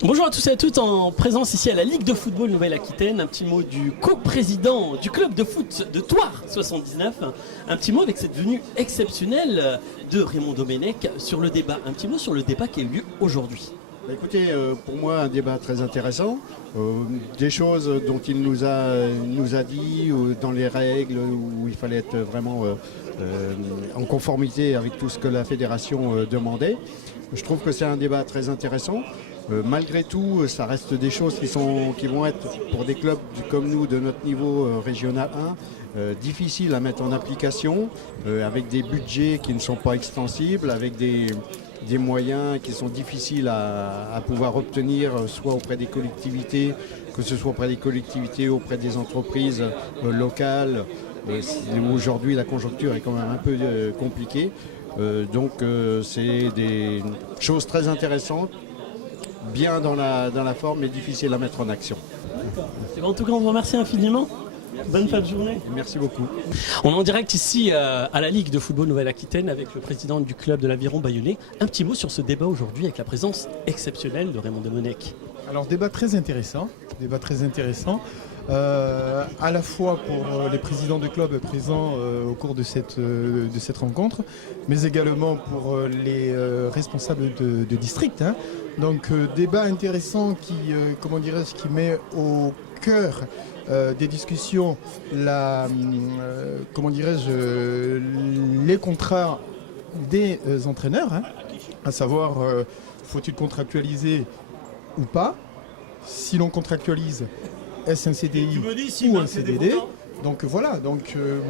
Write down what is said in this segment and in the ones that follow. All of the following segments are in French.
Bonjour à tous et à toutes, en présence ici à la Ligue de football Nouvelle-Aquitaine. Un petit mot du co-président du club de foot de Thouars 79. Un petit mot avec cette venue exceptionnelle de Raymond Domenech sur le débat. Un petit mot sur le débat qui a eu lieu aujourd'hui. Écoutez, pour moi, un débat très intéressant. Des choses dont il nous a dit, dans les règles, où il fallait être vraiment en conformité avec tout ce que la fédération demandait. Je trouve que c'est un débat très intéressant. Malgré tout, ça reste des choses qui vont être, pour des clubs comme nous, de notre niveau régional 1, difficiles à mettre en application, avec des budgets qui ne sont pas extensibles, avec des moyens qui sont difficiles à pouvoir obtenir, soit auprès des collectivités, que ce soit auprès des collectivités, auprès des entreprises locales. Aujourd'hui, la conjoncture est quand même un peu compliquée. Donc c'est des choses très intéressantes, bien dans la forme, mais difficiles à mettre en action. En tout cas, on vous remercie infiniment. Bonne fin de journée. Merci beaucoup. On est en direct ici à la Ligue de football Nouvelle-Aquitaine avec le président du club de l'Aviron Bayonnais. Un petit mot sur ce débat aujourd'hui avec la présence exceptionnelle de Raymond Domenech. Alors débat très intéressant, à la fois pour les présidents de clubs présents au cours de cette rencontre, mais également pour les responsables de district. Donc débat intéressant qui met au cœur des discussions les contrats des entraîneurs, à savoir faut-il contractualiser ou pas. Si l'on contractualise, est-ce un CDI ou un CDD? Donc voilà,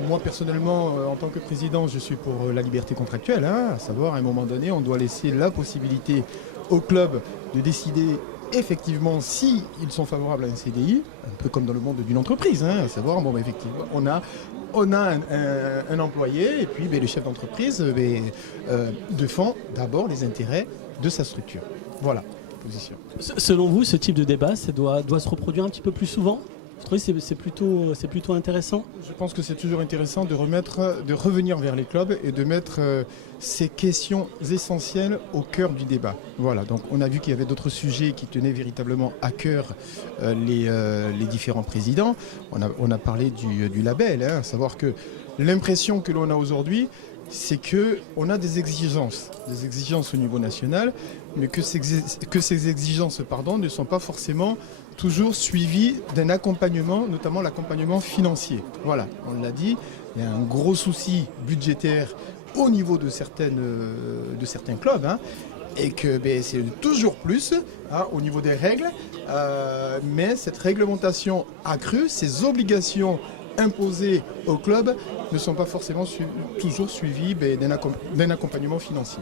moi personnellement, en tant que président, je suis pour la liberté contractuelle, à savoir à un moment donné, on doit laisser la possibilité au club de décider effectivement si ils sont favorables à un CDI, un peu comme dans le monde d'une entreprise, à savoir, effectivement, on a un employé et puis le chef d'entreprise défend d'abord les intérêts de sa structure. Voilà. Position. Selon vous, ce type de débat doit se reproduire un petit peu plus souvent? Vous trouvez que c'est plutôt intéressant? Je pense que c'est toujours intéressant de revenir vers les clubs et de mettre ces questions essentielles au cœur du débat. Voilà, donc on a vu qu'il y avait d'autres sujets qui tenaient véritablement à cœur les différents présidents. On a parlé du label, à savoir que l'impression que l'on a aujourd'hui, c'est qu'on a des exigences au niveau national, mais que ces exigences ne sont pas forcément toujours suivies d'un accompagnement, notamment l'accompagnement financier. Voilà, on l'a dit, il y a un gros souci budgétaire au niveau de certains clubs, et que c'est toujours plus au niveau des règles, mais cette réglementation accrue, ces obligations imposées au club ne sont pas forcément toujours suivies d'un accompagnement financier.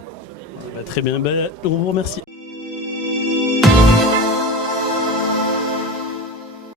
Très bien, on vous remercie